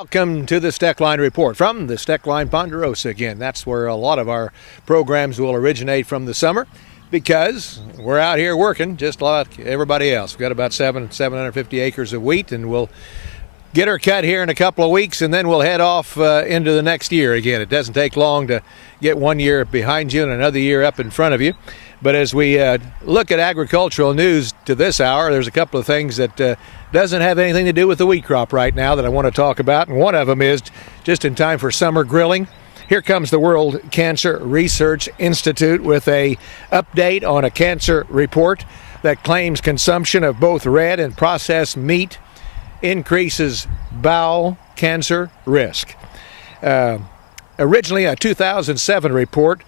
Welcome to the Steckline Report from the Steckline Ponderosa again. That's where a lot of our programs will originate from the summer because we're out here working just like everybody else. We've got about 750 acres of wheat, and we'll get her cut here in a couple of weeks, and then we'll head off into the next year again. It doesn't take long to get 1 year behind you and another year up in front of you. But as we look at agricultural news to this hour, there's a couple of things that doesn't have anything to do with the wheat crop right now that I want to talk about, and one of them is just in time for summer grilling. Here comes the World Cancer Research Institute with a update on a cancer report that claims consumption of both red and processed meat increases bowel cancer risk. Originally, a 2007 report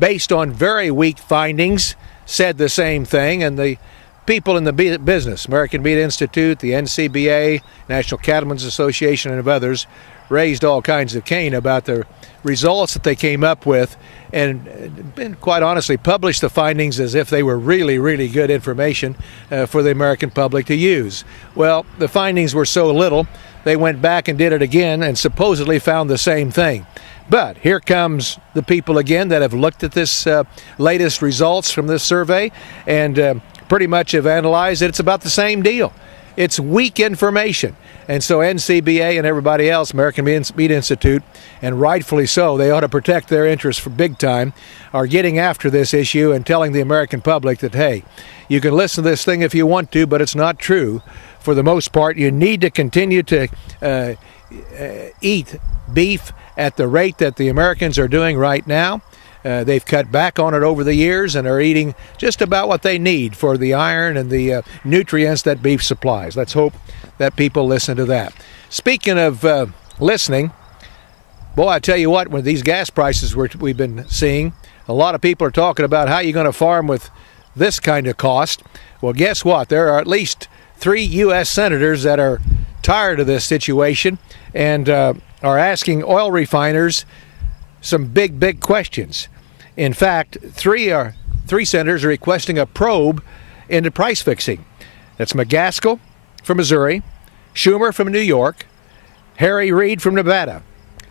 based on very weak findings said the same thing, and the people in the business, American Meat Institute, the NCBA, National Cattlemen's Association, and others, raised all kinds of cane about the results that they came up with, and quite honestly published the findings as if they were really, really good information for the American public to use. Well, the findings were so little, they went back and did it again and supposedly found the same thing. But here comes the people again that have looked at this latest results from this survey and pretty much have analyzed it. It's about the same deal. It's weak information. And so NCBA and everybody else, American Meat Institute, and rightfully so, they ought to protect their interests for big time, are getting after this issue and telling the American public that, hey, you can listen to this thing if you want to, but it's not true. For the most part, you need to continue to eat beef at the rate that the Americans are doing right now. They've cut back on it over the years and are eating just about what they need for the iron and the nutrients that beef supplies. Let's hope that people listen to that. Speaking of listening, boy, I tell you what, with these gas prices we've been seeing, a lot of people are talking about how you're going to farm with this kind of cost. Well, guess what? There are at least 3 U.S. senators that are tired of this situation and are asking oil refiners some big questions. In fact, three senators are requesting a probe into price fixing. That's McCaskill from Missouri, Schumer from New York, Harry Reid from Nevada.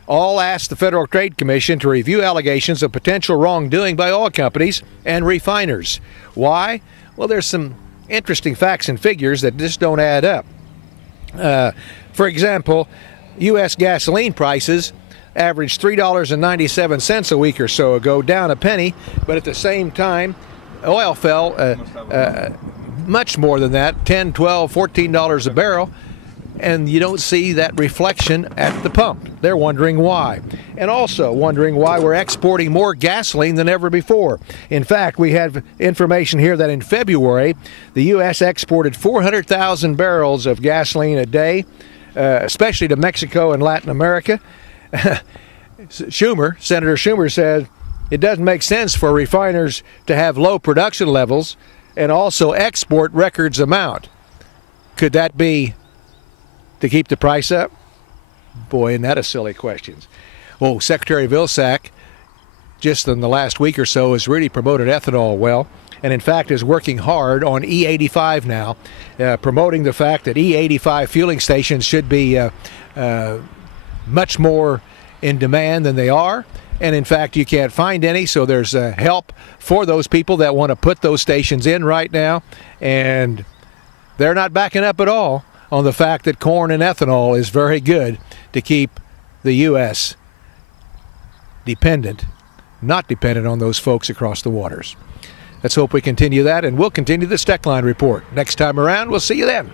All asked the Federal Trade Commission to review allegations of potential wrongdoing by oil companies and refiners. Why? Well, there's some interesting facts and figures that just don't add up. For example, U.S. gasoline prices averaged $3.97 a week or so ago, down a penny, but at the same time, oil fell much more than that, $10, $12, $14 a barrel, and you don't see that reflection at the pump. They're wondering why. And also wondering why we're exporting more gasoline than ever before. In fact, we have information here that in February, the U.S. exported 400,000 barrels of gasoline a day, especially to Mexico and Latin America. Senator Schumer said it doesn't make sense for refiners to have low production levels and also export records amount. Could that be to keep the price up? Boy, isn't that a silly question. Well, Secretary Vilsack, just in the last week or so, has really promoted ethanol well, and in fact is working hard on E85 now, promoting the fact that E85 fueling stations should be much more in demand than they are, and in fact you can't find any, so there's help for those people that want to put those stations in right now, and they're not backing up at all on the fact that corn and ethanol is very good to keep the U.S. not dependent on those folks across the waters. Let's hope we continue that, and we'll continue the Steckline Report. Next time around, we'll see you then.